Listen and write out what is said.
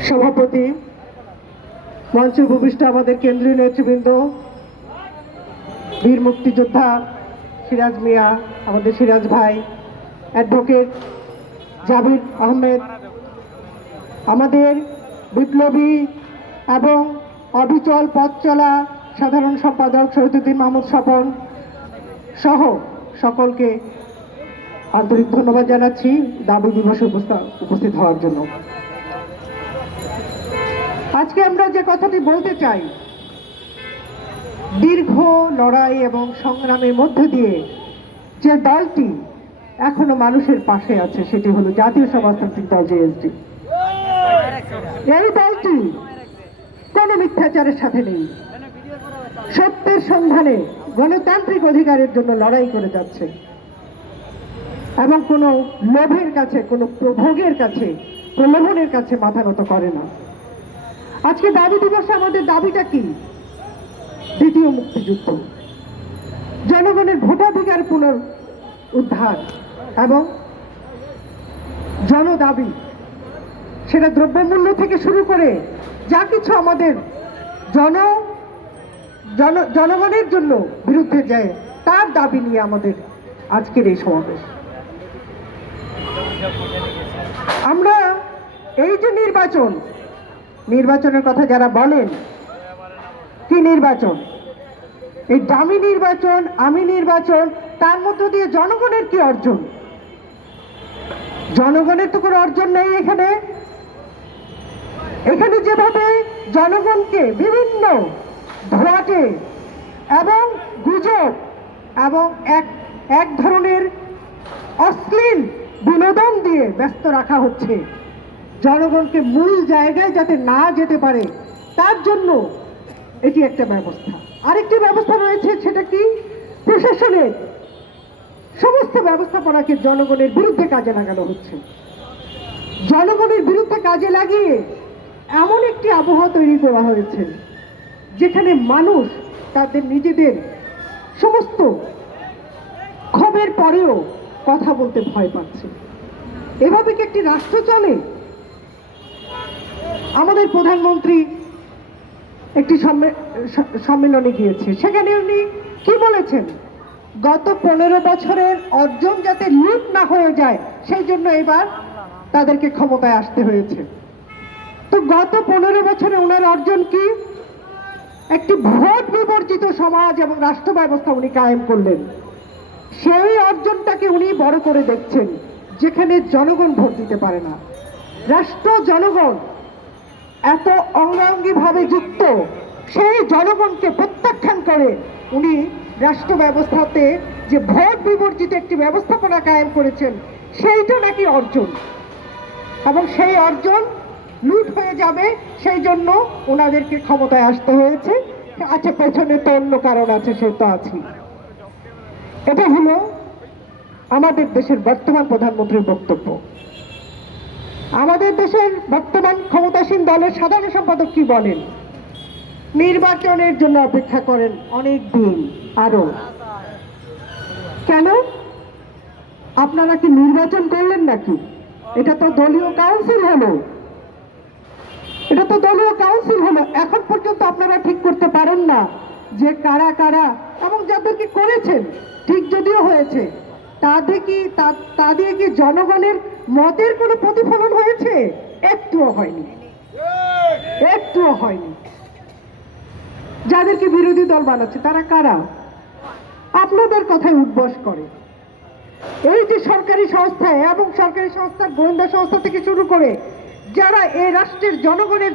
সভাপতি মঞ্চে উপবিষ্ট আমাদের কেন্দ্রীয় নেতৃবৃন্দ, বীর মুক্তিযোদ্ধা সিরাজ মিয়া, আমাদের সিরাজ ভাই, অ্যাডভোকেট জাবির আহমেদ, আমাদের বিপ্লবী এবং অবিচল পথ চলা সাধারণ সম্পাদক শহীদুদ্দিন মাহমুদ স্বপন সহ সকলকে আন্তরিক ধন্যবাদ জানাচ্ছি। দাবি দিবসে উপস্থা- উপস্থিত হওয়ার জন্য। আজকে আমরা যে কথাটি বলতে চাই, দীর্ঘ লড়াই এবং সংগ্রামের মধ্য দিয়ে যে দলটি এখনও মানুষের পাশে আছে, সেটি হলো জাতীয় সমাজতান্ত্রিক দল জেএসডি। এই দলটি কোনো মিথ্যাচারের সাথে নেই। সত্যের সন্ধানে গণতান্ত্রিক অধিকারের জন্য লড়াই করে যাচ্ছে। এবং কোনো লোভের কাছে, কোনো প্রভোগের কাছে, প্রলোভনের কাছে মাথা নত করে না। আজকে দাবি দিবসে, আমাদের দাবিটা কি? দ্বিতীয় মুক্তিযুদ্ধ। জনগণের ভোটাধিকার পুনর উদ্ধার এবং জনদাবি, সেটা দ্রব্যমূল্য থেকে শুরু করে যা কিছু আমাদের জন জন, জনগণের জন্য বিরুদ্ধে যায়, তার দাবি নিয়ে আমাদের আজকের এই সমাবেশ। আমরা এই যে নির্বাচন নির্বাচনের কথা যারা বলেন, কি নির্বাচন? এই দামি নির্বাচন, আমি নির্বাচন, তার মধ্য দিয়ে জনগণের কি অর্জন? জনগণের তো কোনো অর্জন নেই এখানে। এখানে যেভাবে জনগণকে বিভিন্ন ধোয়াটে এবং গুজব এবং এক এক ধরনের অশ্লীল বিনোদন দিয়ে ব্যস্ত রাখা হচ্ছে। জনগণকে মূল জায়গায় যাতে না যেতে পারে, তার জন্য এটি একটা ব্যবস্থা। আরেকটি ব্যবস্থা রয়েছে, সেটা কি? প্রশাসনের সমস্ত ব্যবস্থাপনাকে জনগণের বিরুদ্ধে কাজে লাগানো হচ্ছে। জনগণের বিরুদ্ধে কাজে লাগিয়ে এমন একটি আবহাওয়া তৈরি করা হয়েছে, যেখানে মানুষ তাদের নিজেদের সমস্ত ক্ষোভের পরেও কথা বলতে ভয় পাচ্ছে। এভাবে কি একটি রাষ্ট্র চলে? আমাদের প্রধানমন্ত্রী একটি সম্মে- সম্মেলনে গিয়েছে। সেখানে উনি কি বলেছেন? গত পনেরো বছরের অর্জন যাতে লুট না হয়ে যায়, সেই জন্য এবার তাদেরকে ক্ষমতায় আসতে হয়েছে। তো গত পনেরো বছরে ওনার অর্জন কি? একটি ভোট বিবর্জিত সমাজ এবং রাষ্ট্র ব্যবস্থা উনি কায়েম করলেন। সেই অর্জনটাকে উনি বড় করে দেখছেন, যেখানে জনগণ ভোট দিতে পারে না। রাষ্ট্র জনগণ এত অঙ্গাঙ্গিভাবে যুক্ত সেই জনগণকে প্রত্যাখ্যান করে উনি রাষ্ট্র ব্যবস্থাতে যে ভোট বিবর্জিত একটি ব্যবস্থাপনা কায়েম করেছেন, সেইটা নাকি অর্জন? এবং সেই অর্জন লুট হয়ে যাবে, সেই জন্য ওনাদেরকে ক্ষমতায় আসতে হয়েছে। আচ্ছা পেছনে তো অন্য কারণ আছে, সে তো আছে এটা হলো আমাদের দেশের বর্তমান প্রধানমন্ত্রীর বক্তব্য। আমাদের দেশের বর্তমান ক্ষমতাসীন দলের সাধারণ সম্পাদক কি বলেন? নির্বাচনের জন্য অপেক্ষা করেন অনেক দিন আরও। কেন? আপনারা কি নির্বাচন করলেন নাকি? এটা তো দলীয় কাউন্সিল হলো। এটা তো দলীয় কাউন্সিল হলো। এখন পর্যন্ত আপনারা ঠিক করতে পারেন না যে কারা কারা এবং যাদেরকে করেছেন, ঠিক যদিও হয়েছে। তাতে কি তা- তা দিয়ে কি জনগণের মতের কোনো প্রতিফলন হয়েছে? একটুও হয়নি। একটুও হয়নি। যাদেরকে বিরোধী দল বানাচ্ছে, তারা কারা? আপনাদের কথায় উদ্বস করে। এই যে সরকারি সংস্থা এবং সরকারি সংস্থা গোয়েন্দা সংস্থা থেকে শুরু করে, যারা এই রাষ্ট্রের জনগণের